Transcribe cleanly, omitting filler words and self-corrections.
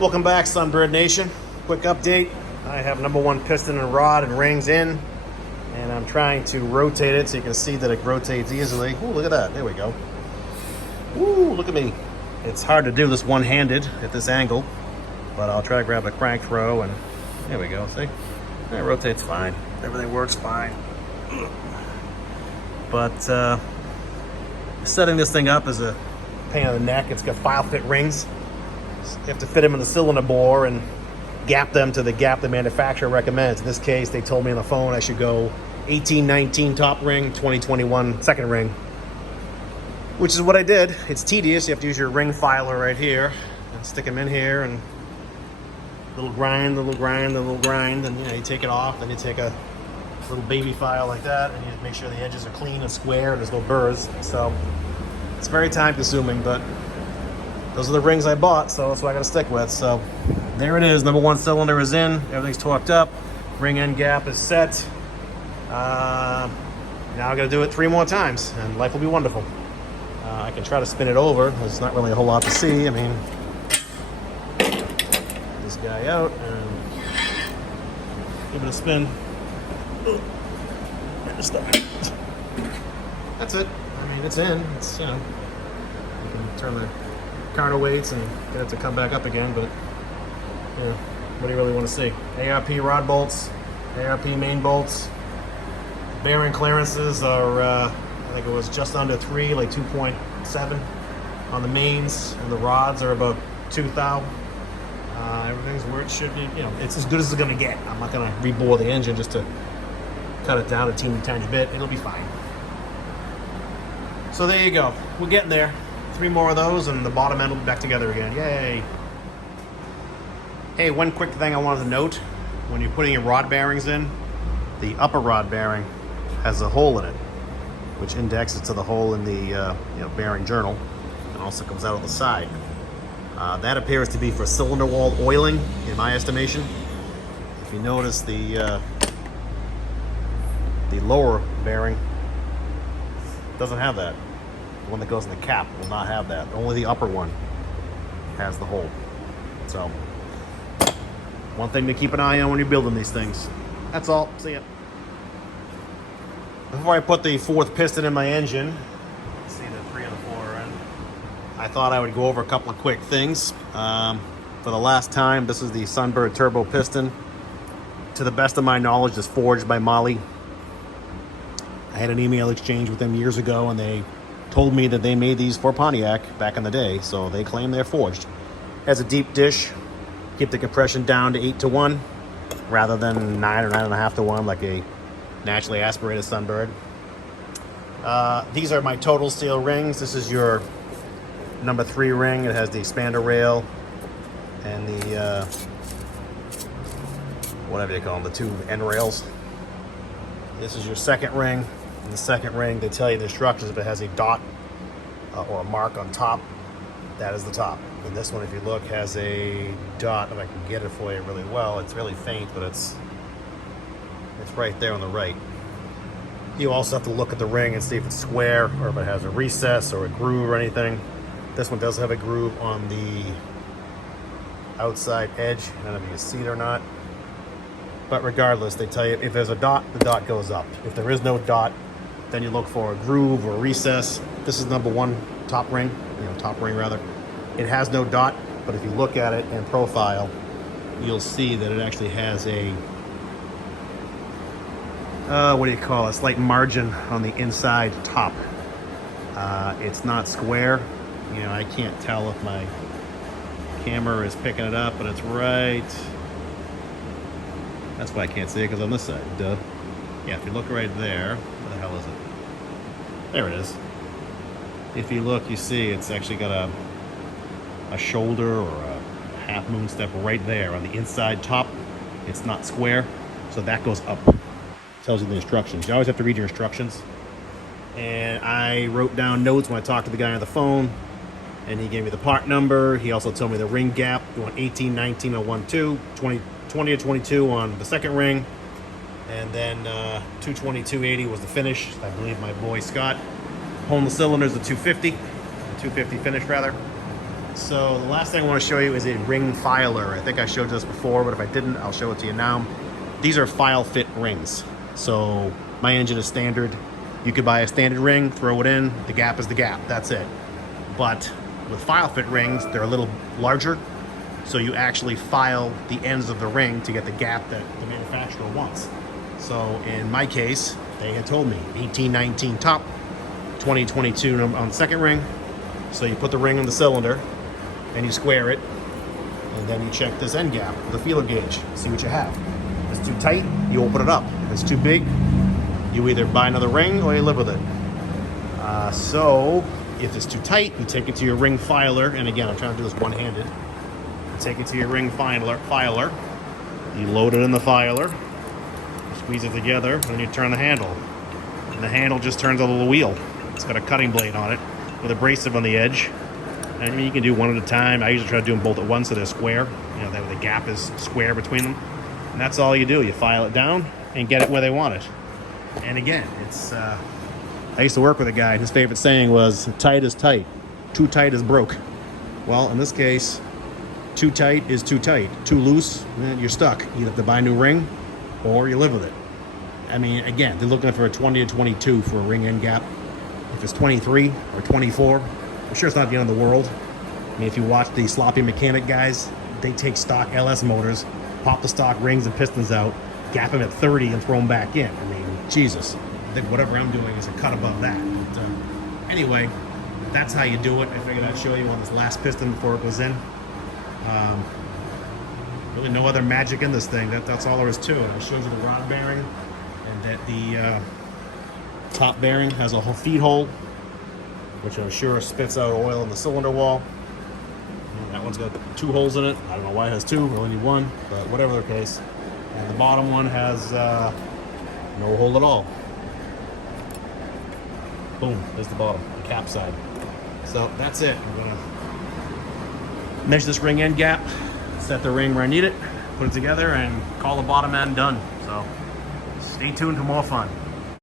Welcome back, Sunbird Nation. Quick update. I have number one piston and rod and rings in, and I'm trying to rotate it so you can see that it rotates easily. Ooh, look at that. There we go. Ooh, look at me. It's hard to do this one-handed at this angle, but I'll try to grab the crank throw, and there we go. See? It rotates fine. Everything works fine. But setting this thing up is a pain in the neck. It's got file fit rings. You have to fit them in the cylinder bore and gap them to the gap the manufacturer recommends. In this case, they told me on the phone I should go 18-19 top ring, 20-21 second ring, which is what I did. It's tedious. You have to use your ring filer right here and stick them in here, and little grind, little grind, little grind, and you take it off. Then you take a little baby file like that, and you make sure the edges are clean and square and there's no burrs. So it's very time consuming, but those are the rings I bought, so that's what I gotta stick with. So there it is. Number one cylinder is in. Everything's torqued up. Ring end gap is set. Now I gotta do it 3 more times, and life will be wonderful. I can try to spin it over. There's not really a whole lot to see. I mean, this guy out and give it a spin. That's it. I mean, it's in. It's, you can turn the counterweights and get it to come back up again, but what do you really want to see? ARP rod bolts, ARP main bolts. Bearing clearances are, I think it was just under 3, like 2.7 on the mains, and the rods are about 2 thou. Everything's where it should be. It's as good as it's going to get. I'm not going to rebore the engine just to cut it down a teeny tiny bit. It'll be fine. So there you go. We're getting there. 3 more of those, and the bottom end will be back together again. Yay! Hey, one quick thing I wanted to note: when you're putting your rod bearings in, the upper rod bearing has a hole in it, which indexes to the hole in the bearing journal, and also comes out on the side. That appears to be for cylinder wall oiling, in my estimation. If you notice, the lower bearing doesn't have that. The one that goes in the cap will not have that. Only the upper one has the hole. So, one thing to keep an eye on when you're building these things. That's all. See ya. Before I put the 4th piston in my engine, see the 3 and the 4 are in, I thought I would go over a couple of quick things. For the last time, this is the Sunbird Turbo piston. To the best of my knowledge, it's forged by Molly. I had an email exchange with them years ago, and they told me that they made these for Pontiac back in the day, so they claim they're forged. Has a deep dish, keep the compression down to 8-to-1 rather than 9 or 9.5-to-1 like a naturally aspirated Sunbird. These are my total steel rings. This is your number 3 ring. It has the expander rail and the whatever you call them, the 2 end rails. This is your second ring. In the second ring, they tell you the instructions if it has a dot or a mark on top, that is the top. And this one, if you look, has a dot. If I can get it for you really well, it's really faint, but it's right there on the right. You also have to look at the ring and see if it's square or if it has a recess or a groove or anything. This one does have a groove on the outside edge. I don't know if you can see it or not. But regardless, they tell you if there's a dot, the dot goes up. If there is no dot, then you look for a groove or a recess. This is number 1 top ring, top ring rather. It has no dot, but if you look at it in profile, you'll see that it actually has a, what do you call it, slight margin on the inside top. It's not square. I can't tell if my camera is picking it up, but it's right. That's why I can't see it, because on this side, duh. Yeah, if you look right there, where the hell is it? There it is. If you look, you see it's actually got a shoulder or a half moon step right there on the inside top. It's not square, so that goes up. Tells you the instructions. You always have to read your instructions. And I wrote down notes when I talked to the guy on the phone, and he gave me the part number. He also told me the ring gap. You want 18, 19 on 1, 2, 20 or 22 on the second ring, and then 220, 280 was the finish. I believe my boy Scott honed the cylinders at 250, 250 finish rather. So the last thing I want to show you is a ring filer. I think I showed this before, but if I didn't, I'll show it to you now. These are file fit rings. So my engine is standard. You could buy a standard ring, throw it in, the gap is the gap, that's it. But with file fit rings, they're a little larger. So you actually file the ends of the ring to get the gap that the manufacturer wants. So in my case, they had told me 1819 top, 2022 on the second ring. So you put the ring on the cylinder and you square it, and then you check this end gap with a feeler gauge, see what you have. If it's too tight, you open it up. If it's too big, you either buy another ring or you live with it. So if it's too tight, you take it to your ring filer, and again, I'm trying to do this one-handed. Take it to your ring filer, you load it in the filer, you squeeze it together, and then you turn the handle. And the handle just turns a little wheel. It's got a cutting blade on it with abrasive on the edge. And I mean, you can do one at a time. I usually try to do them both at once so they're square. You know, that the gap is square between them. And that's all you do. You file it down and get it where they want it. And again, it's, I used to work with a guy, and his favorite saying was, tight is tight, too tight is broke. Well, in this case, too tight is too tight. Too loose, you're stuck. You have to buy a new ring or you live with it. I mean, again, they're looking for a 20 to 22 for a ring end gap. If it's 23 or 24, I'm sure it's not the end of the world. I mean, if you watch the sloppy mechanic guys, they take stock LS motors, pop the stock rings and pistons out, gap them at 30 and throw them back in. I mean, Jesus. I think whatever I'm doing is a cut above that. But, anyway, that's how you do it. I figured I'd show you on this last piston before it goes in. Really no other magic in this thing. That's all there is to it. I showed you the rod bearing, and that the top bearing has a feed hole, which I'm sure spits out oil in the cylinder wall. And that one's got 2 holes in it. I don't know why it has 2. We only need 1, but whatever the case. And the bottom one has no hole at all. Boom, there's the bottom, the cap side. So that's it. I'm gonna measure this ring end gap, set the ring where I need it, put it together, and call the bottom end done. So stay tuned for more fun.